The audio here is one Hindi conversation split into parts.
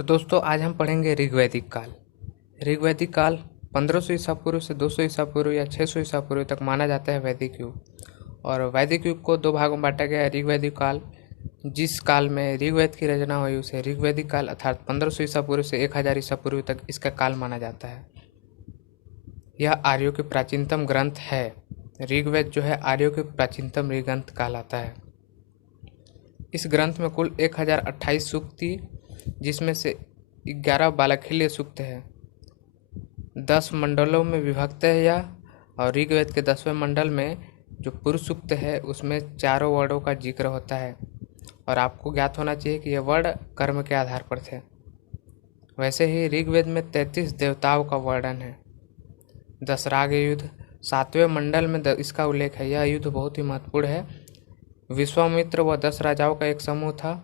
तो दोस्तों आज हम पढ़ेंगे ऋग्वैदिक काल। ऋग्वैदिक काल 1500 ईसा पूर्व से 200 ईसा पूर्व या 600 ईसा पूर्व तक माना जाता है वैदिक युग। और वैदिक युग को दो भागों में बांटा गया है। ऋग्वैदिक काल, जिस काल में ऋग्वेद की रचना हुई उसे ऋग्वैदिक काल अर्थात 1500 ईसा पूर्व से 1000 ईसा पूर्व तक इसका काल माना जाता है। यह आर्यों के प्राचीनतम ग्रंथ है। ऋग्वेद जो है आर्यों के प्राचीनतम ग्रंथ कहलाता है। इस ग्रंथ में कुल 1028 सूक्त थी, जिसमें से 11 बालखिल्य सूक्त है। 10 मंडलों में विभक्त है यह। और ऋग्वेद के 10वें मंडल में जो पुरुष सूक्त है उसमें चारों वर्णों का जिक्र होता है। और आपको ज्ञात होना चाहिए कि यह वर्ण कर्म के आधार पर थे। वैसे ही ऋग्वेद में 33 देवताओं का वर्णन है। दशराग युद्ध 7वें मंडल में इसका उल्लेख है। यह युद्ध बहुत ही महत्वपूर्ण है। विश्वामित्र व 10 राजाओं का एक समूह था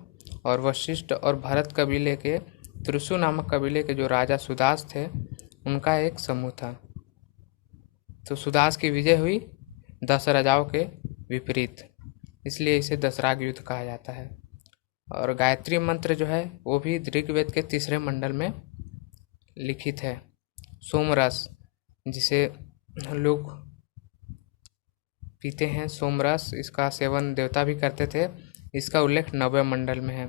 और वशिष्ठ और भरत कबीले के त्रिशु नामक कबीले के जो राजा सुदास थे उनका एक समूह था। तो सुदास की विजय हुई 10 राजाओं के विपरीत, इसलिए इसे दशराग युद्ध कहा जाता है। और गायत्री मंत्र जो है वो भी ऋग्वेद के 3रे मंडल में लिखित है। सोमरस, जिसे लोग पीते हैं, सोमरस, इसका सेवन देवता भी करते थे। इसका उल्लेख 9वें मंडल में है।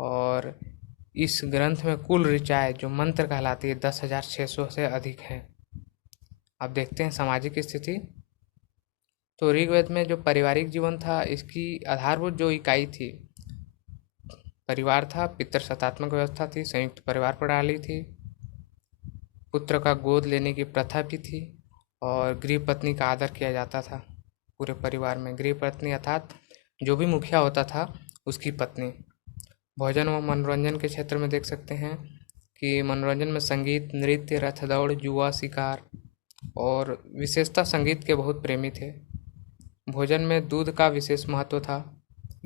और इस ग्रंथ में कुल ऋचाएँ जो मंत्र कहलाती है 10,600 से अधिक है। अब देखते हैं सामाजिक स्थिति। तो ऋग्वेद में जो पारिवारिक जीवन था इसकी आधारभूत जो इकाई थी परिवार था। पितृसत्तात्मक व्यवस्था थी, संयुक्त परिवार प्रणाली थी, पुत्र का गोद लेने की प्रथा भी थी और गृह पत्नी का आदर किया जाता था पूरे परिवार में। गृह पत्नी अर्थात जो भी मुखिया होता था उसकी पत्नी। भोजन व मनोरंजन के क्षेत्र में देख सकते हैं कि मनोरंजन में संगीत, नृत्य, रथ दौड़, जुआ, शिकार और विशेषतः संगीत के बहुत प्रेमी थे। भोजन में दूध का विशेष महत्व था।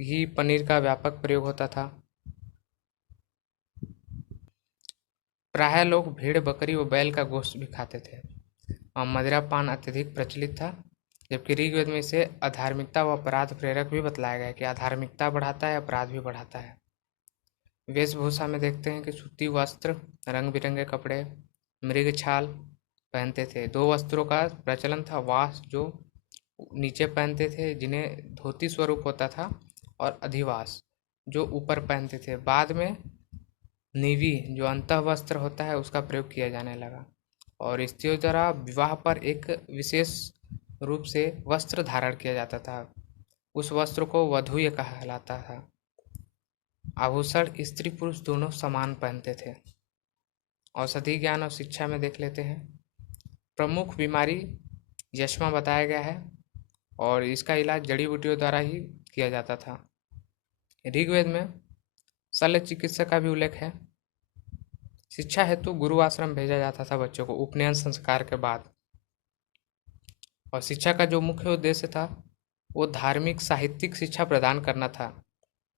घी, पनीर का व्यापक प्रयोग होता था। प्रायः लोग भेड़, बकरी व बैल का गोश्त भी खाते थे। और मदिरा पान अत्यधिक प्रचलित था। जबकि ऋग्वेद में इसे अधार्मिकता व अपराध प्रेरक भी बतलाया गया है कि अधार्मिकता बढ़ाता है, अपराध भी बढ़ाता है। वेशभूषा में देखते हैं कि सूती वस्त्र, रंग बिरंगे कपड़े, मृग छाल पहनते थे। 2 वस्त्रों का प्रचलन था। वास जो नीचे पहनते थे जिन्हें धोती स्वरूप होता था, और अधिवास जो ऊपर पहनते थे। बाद में निवि जो अंतः वस्त्र होता है उसका प्रयोग किया जाने लगा। और स्त्रियों द्वारा विवाह पर एक विशेष रूप से वस्त्र धारण किया जाता था। उस वस्त्र को वधूय कहलाता था। आभूषण स्त्री पुरुष दोनों समान पहनते थे। औषधि ज्ञान और शिक्षा में देख लेते हैं। प्रमुख बीमारी यक्ष्मा बताया गया है और इसका इलाज जड़ी बूटियों द्वारा ही किया जाता था। ऋग्वेद में शल्य चिकित्सा का भी उल्लेख है। शिक्षा हेतु गुरु आश्रम भेजा जाता था बच्चों को उपनयन संस्कार के बाद। और शिक्षा का जो मुख्य उद्देश्य था वो धार्मिक साहित्यिक शिक्षा प्रदान करना था,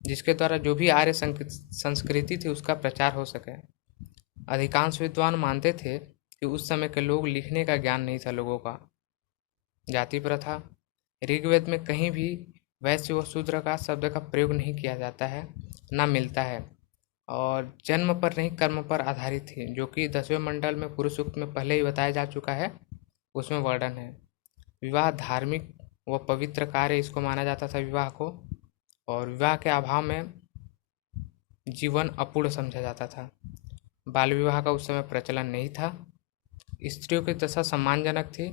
जिसके द्वारा जो भी आर्य संस्कृति थी उसका प्रचार हो सके। अधिकांश विद्वान मानते थे कि उस समय के लोग लिखने का ज्ञान नहीं था लोगों का। जाति प्रथा, ऋग्वेद में कहीं भी वैश्य व शूद्र का शब्द का प्रयोग नहीं किया जाता है, ना मिलता है। और जन्म पर नहीं कर्म पर आधारित थी, जो कि 10वें मंडल में पुरुष सूक्त में पहले ही बताया जा चुका है, उसमें वर्णन है। विवाह धार्मिक व पवित्र कार्य इसको माना जाता था विवाह को। और विवाह के अभाव में जीवन अपूर्ण समझा जाता था। बाल विवाह का उस समय प्रचलन नहीं था। स्त्रियों की दशा सम्मानजनक थी।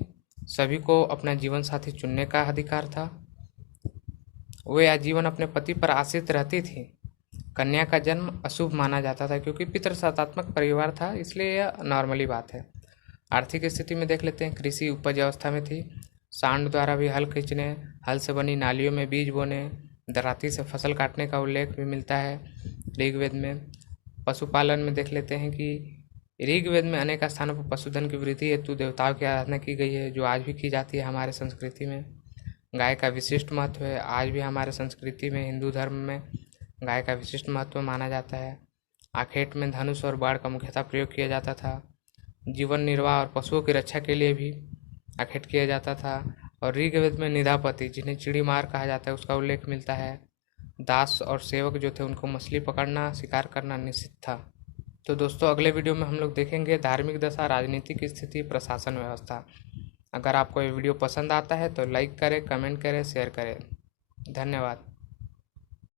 सभी को अपना जीवन साथी चुनने का अधिकार था। वे आजीवन अपने पति पर आश्रित रहती थी। कन्या का जन्म अशुभ माना जाता था क्योंकि पितृसत्तात्मक परिवार था, इसलिए यह नॉर्मली बात है। आर्थिक स्थिति में देख लेते हैं। कृषि उपज अवस्था में थी। सांड द्वारा भी हल खींचने, हल से बनी नालियों में बीज बोने, दराती से फसल काटने का उल्लेख भी मिलता है ऋग्वेद में। पशुपालन में देख लेते हैं कि ऋग्वेद में अनेक स्थानों पर पशुधन की वृद्धि हेतु देवताओं की आराधना की गई है, जो आज भी की जाती है हमारे संस्कृति में। गाय का विशिष्ट महत्व है। आज भी हमारे संस्कृति में, हिंदू धर्म में गाय का विशिष्ट महत्व माना जाता है। आखेट में धनुष और बाण का मुख्यतः प्रयोग किया जाता था। जीवन निर्वाह और पशुओं की रक्षा के लिए भी आखेट किया जाता था। और ऋग्वेद में निधापति, जिन्हें चिड़ीमार कहा जाता है, उसका उल्लेख मिलता है। दास और सेवक जो थे उनको मछली पकड़ना, शिकार करना निषिद्ध था। तो दोस्तों अगले वीडियो में हम लोग देखेंगे धार्मिक दशा, राजनीतिक स्थिति, प्रशासन व्यवस्था। अगर आपको ये वीडियो पसंद आता है तो लाइक करें, कमेंट करें, शेयर करें। धन्यवाद।